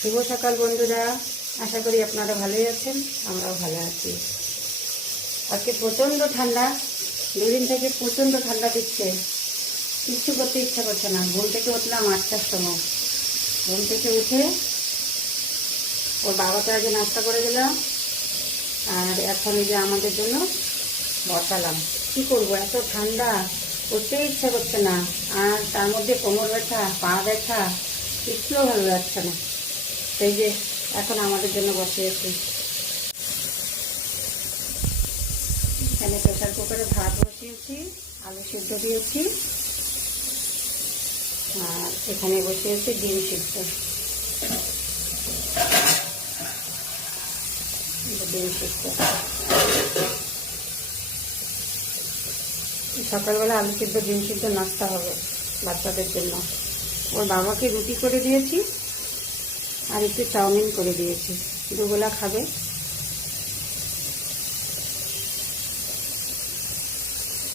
শুভ সকাল বন্ধুরা, আশা করি আপনারা ভালোই আছেন, আমরাও ভালো আছি। আজকে প্রচণ্ড ঠান্ডা, দুদিন থেকে প্রচণ্ড ঠান্ডা দিচ্ছে, কিচ্ছু করতে ইচ্ছা করছে না। ঘুম থেকে উঠলাম 8টার সময়, ঘুম থেকে উঠে ওর বাবাকে আগে নাস্তা করে দিলাম, আর এখন এই যে আমাদের জন্য বসালাম। কী করবো, এত ঠান্ডা, উঠতেই ইচ্ছা করছে না, আর তার মধ্যে কোমর ব্যথা, পা ব্যথা, কিচ্ছুও ভালো লাগছে না। সেই যে এখন আমাদের জন্য বসিয়েছি। এখানে প্রেসার কুকারে ভাত বসিয়েছি, আলু সিদ্ধ দিয়েছি, আর এখানে বসিয়েছি ডিম সিদ্ধ। সকালবেলা আলু সিদ্ধ ডিম সিদ্ধ নাস্তা হবে বাচ্চাদের জন্য। ওর বাবাকে রুটি করে দিয়েছি আর একটু চাউমিন করে দিয়েছি, দুবেলা খাবে।